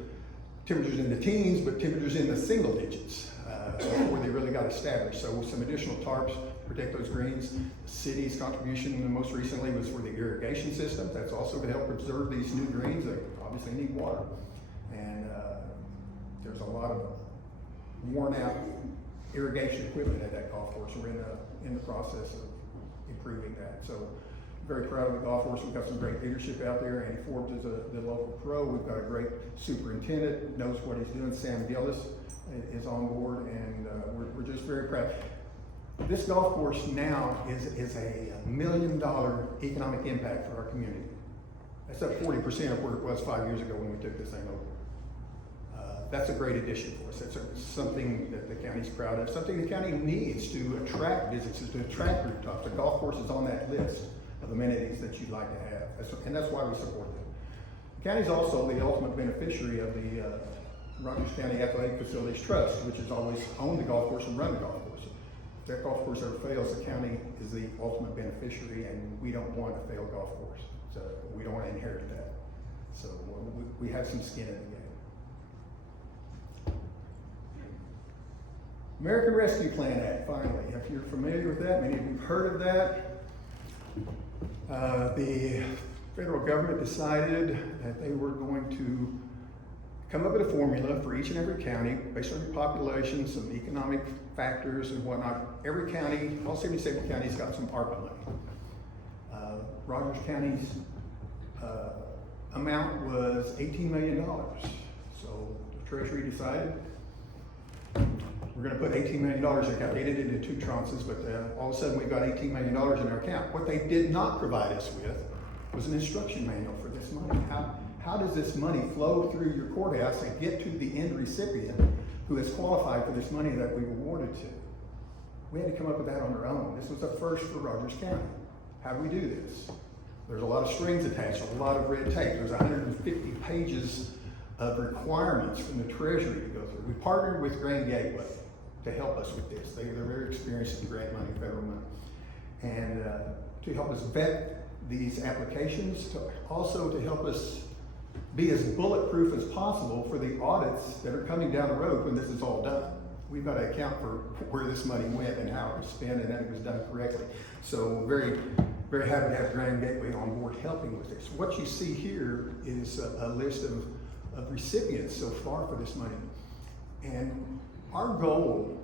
temperatures in the teens, but temperatures in the single digits before they really got established. So with some additional tarps to protect those greens. The city's contribution most recently was for the irrigation system. That's also to help preserve these new greens. They obviously need water. And there's a lot of worn out irrigation equipment at that golf course. We're in the process of improving that. So very proud of the golf course. We've got some great leadership out there. Andy Forbes is the local pro. We've got a great superintendent, knows what he's doing. Sam Gillis is on board, and we're just very proud. This golf course now is a $1 million economic impact for our community. That's up 40% of where it was 5 years ago when we took this thing over. That's a great addition for us. That's something that the county's proud of, something the county needs to attract visitors, to attract rooftops. The golf course is on that list of amenities that you'd like to have, and that's why we support them. The county's also the ultimate beneficiary of the Rogers County Athletic Facilities Trust, which has always owned the golf course and run the golf course. If that golf course ever fails, the county is the ultimate beneficiary, and we don't want a failed golf course. So we don't want to inherit that. So we have some skin in the game. American Rescue Plan Act, finally. If you're familiar with that, many of you have heard of that. The federal government decided that they were going to come up with a formula for each and every county based on your population, some economic factors and whatnot. Every county, all 77 counties got some ARPA money. Rogers County's amount was $18 million. So the Treasury decided we're going to put $18 million in our account. They did it in 2 tranches, but all of a sudden we've got $18 million in our account. What they did not provide us with was an instruction manual for this money. How does this money flow through your courthouse and get to the end recipient who has qualified for this money that we've awarded to? We had to come up with that on our own. This was a first for Rogers County. How do we do this? There's a lot of strings attached, a lot of red tape. There's 150 pages of requirements from the Treasury to go through. We partnered with Grand Gateway to help us with this. They're very experienced in grant money, federal money. And to help us vet these applications, also to help us be as bulletproof as possible for the audits that are coming down the road when this is all done. We've got to account for where this money went and how it was spent and that it was done correctly. So very, very happy to have Grand Gateway on board helping with this. What you see here is a list of recipients so far for this money. And our goal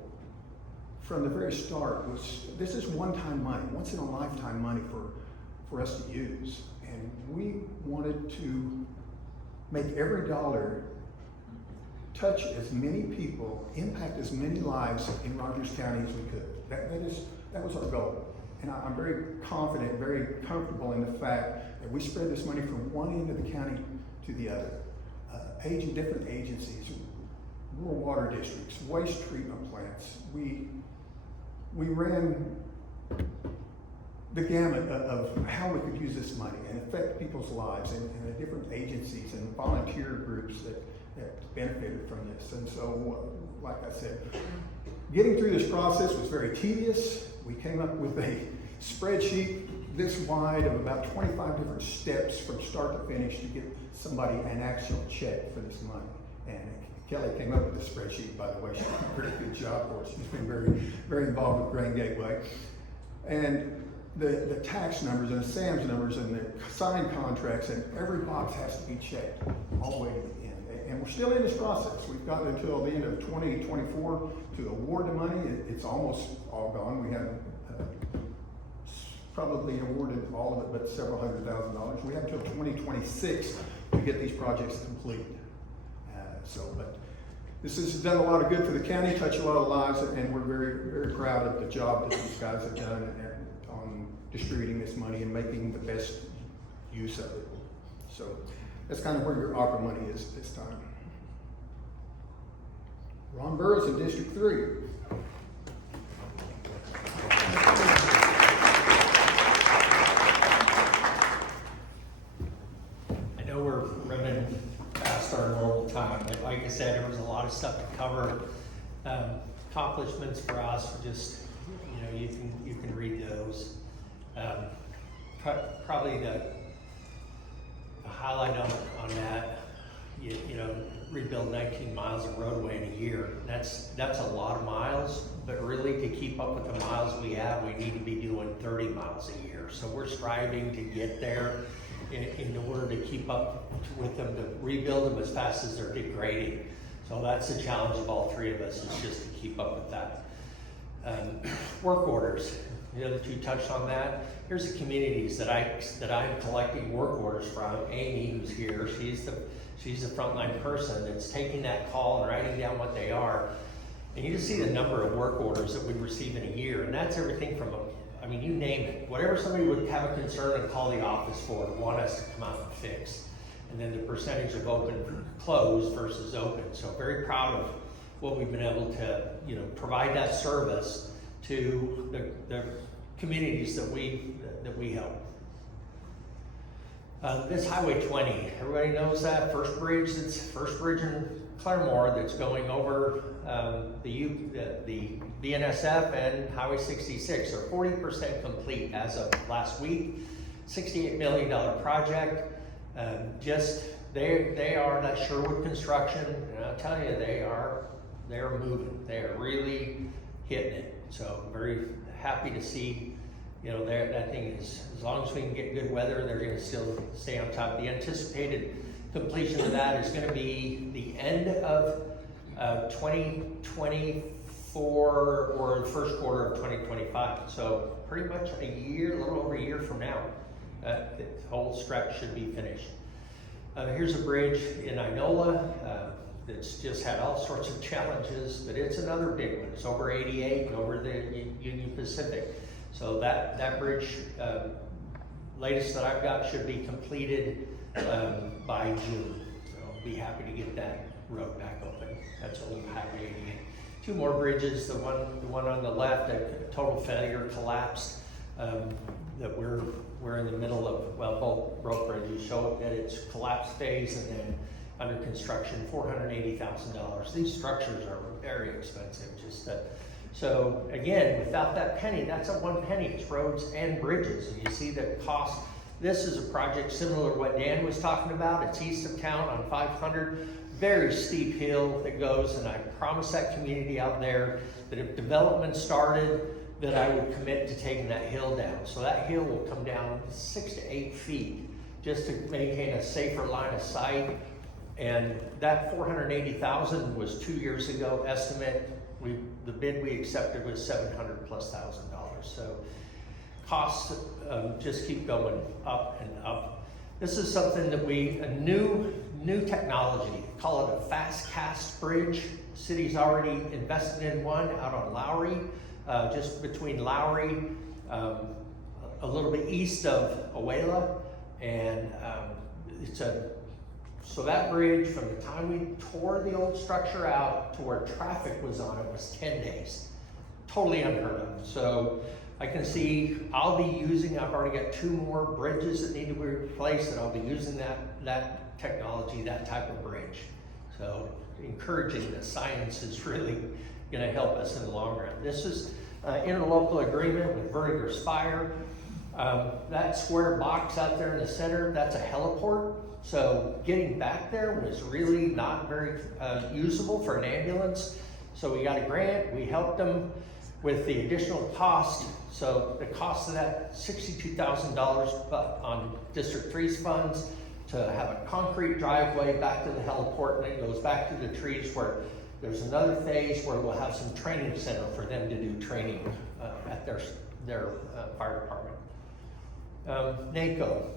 from the very start was, this is one-time money, once in a lifetime money for us to use. And we wanted to make every dollar touch as many people, impact as many lives in Rogers County as we could. That was our goal. And I'm very confident, very comfortable in the fact that we spread this money from one end of the county to the other. Different agencies, rural water districts, waste treatment plants. We ran the gamut of how we could use this money and affect people's lives and the different agencies and volunteer groups that benefited from this. And so, like I said, getting through this process was very tedious. We came up with a spreadsheet this wide of about 25 different steps from start to finish to get somebody an actual check for this money. And Kelly came up with the spreadsheet, by the way. She did a pretty good job for us. She's been very, very involved with Grand Gateway. And the tax numbers and the SAMS numbers and the signed contracts, and every box has to be checked all the way to the end. And we're still in this process. We've got until the end of 2024 to award the money. It's almost all gone. We have probably awarded all of it, but several $100,000. We have until 2026 to get these projects complete. But this has done a lot of good for the county, touched a lot of lives, and we're very, very proud of the job that these guys have done on distributing this money and making the best use of it. So that's kind of where your ARPA money is this time. Ron Burrows in District 3. I know we're running past our normal time, but like I said, there was a lot of stuff stuff to cover. Accomplishments for us, just, you can read those. Probably the highlight on that, rebuild 19 miles of roadway in a year. That's a lot of miles, but really to keep up with the miles we have, we need to be doing 30 miles a year. So we're striving to get there in order to keep up with them, to rebuild them as fast as they're degrading. So that's the challenge of all three of us, is just to keep up with that. Work orders, the other two touched on that. Here's the communities that I'm collecting work orders from. Amy, who's here, she's the frontline person that's taking that call and writing down what they are. And you just see the number of work orders that we receive in a year, and that's everything from you name it. Whatever somebody would have a concern and call the office for, want us to come out and fix. And then the percentage of closed versus open. So very proud of what we've been able to, provide that service to the communities that we help. This Highway 20, everybody knows that first bridge in Claremore that's going over the BNSF and Highway 66 are 40% complete as of last week. $68 million project. They are that Sherwood construction, and I'll tell you, they're moving. They are really hitting it. So I'm very happy to see, that thing is, as long as we can get good weather, they're going to still stay on top. The anticipated completion of that is going to be the end of 2024 or the first quarter of 2025. So pretty much a little over a year from now, the whole stretch should be finished. Here's a bridge in Inola that's just had all sorts of challenges, but it's another big one. It's over 88 and over the Union Pacific. So that bridge, latest that I've got, should be completed by June. So I'll be happy to get that road back open. That's old Highway 88. Two more bridges. The one on the left, a total failure, collapsed. That we're in the middle of, both road bridges show that it's collapse phase and then under construction, $480,000. These structures are very expensive. So again, without that penny, that's a one penny. It's roads and bridges, and you see the cost. This is a project similar to what Dan was talking about. It's east of town on 500, very steep hill that goes, and I promised that community out there that if development started, that I would commit to taking that hill down. So that hill will come down 6 to 8 feet just to maintain a safer line of sight. And that $480,000 was 2 years ago estimate. The bid we accepted was $700,000+. So costs just keep going up and up. This is something that a new technology, call it a fast cast bridge. City's already invested in one out on Lowry. Just between Lowry, a little bit east of Owela, and so that bridge, from the time we tore the old structure out to where traffic was on it, was 10 days. Totally unheard of. So I can see I've already got 2 more bridges that need to be replaced, and I'll be using that technology, that type of bridge. So encouraging that science is really going to help us in the long run. This is interlocal agreement with Vertiger Spire. That square box out there in the center, that's a heliport. So getting back there was really not very usable for an ambulance. So we got a grant. We helped them with the additional cost. So the cost of that, $62,000 on District 3's funds to have a concrete driveway back to the heliport, and it goes back to the trees where there's another phase where we'll have some training center for them to do training at their fire department. NACO.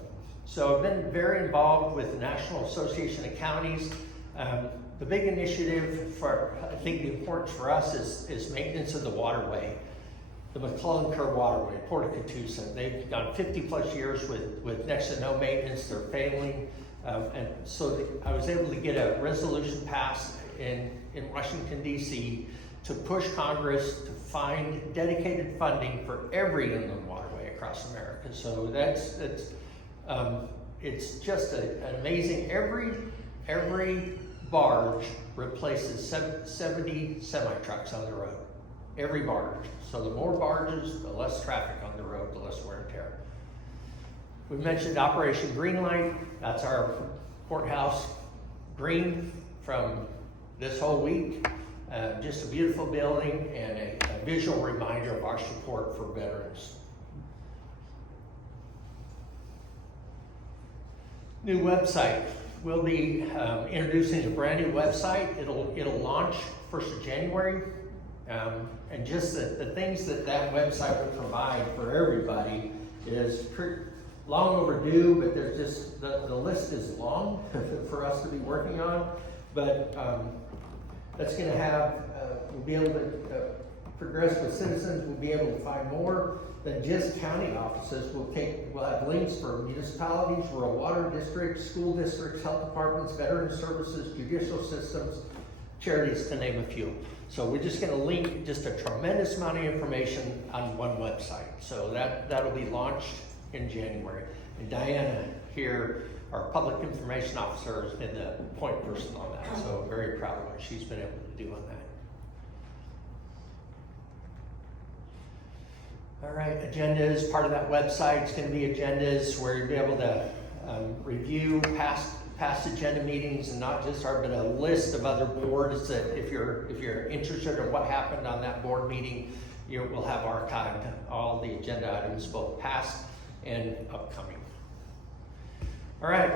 So I've been very involved with the National Association of Counties. The big initiative I think the importance for us is maintenance of the waterway. The McClellan Curve Waterway, Port of Catoosa. They've gone 50+ years with next to no maintenance. They're failing. And so I was able to get a resolution passed in Washington, D.C. to push Congress to find dedicated funding for every inland waterway across America. So it's just an amazing, every barge replaces 70 semi-trucks on the road. Every barge. So the more barges, the less traffic on the road, the less wear and tear. We mentioned Operation Greenlight. That's our courthouse green from this whole week. Just a beautiful building and a visual reminder of our support for veterans. New website. We'll be introducing a brand new website. It'll launch 1st of January. And just the things that website will provide for everybody is long overdue, but there's just, the list is long for us to be working on. But that's going to have, we'll be able to progress with citizens. We'll be able to find more than just county offices. We'll have links for municipalities, rural water districts, school districts, health departments, veteran services, judicial systems, charities, to name a few. So we're just going to link just a tremendous amount of information on one website. So that'll be launched in January. And Diana here, our public information officer, has been the point person on that. So I'm very proud of what she's been able to do on that. All right, agendas, part of that website is going to be agendas where you'll be able to review past agenda meetings, and not just but a list of other boards that if you're interested in what happened on that board meeting, we'll have archived all the agenda items, both past and upcoming. All right,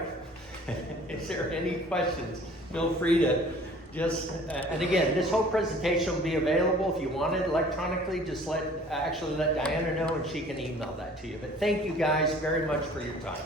is there any questions? Feel free to just, and again, this whole presentation will be available if you want it electronically. Just let Diana know and she can email that to you. But thank you guys very much for your time.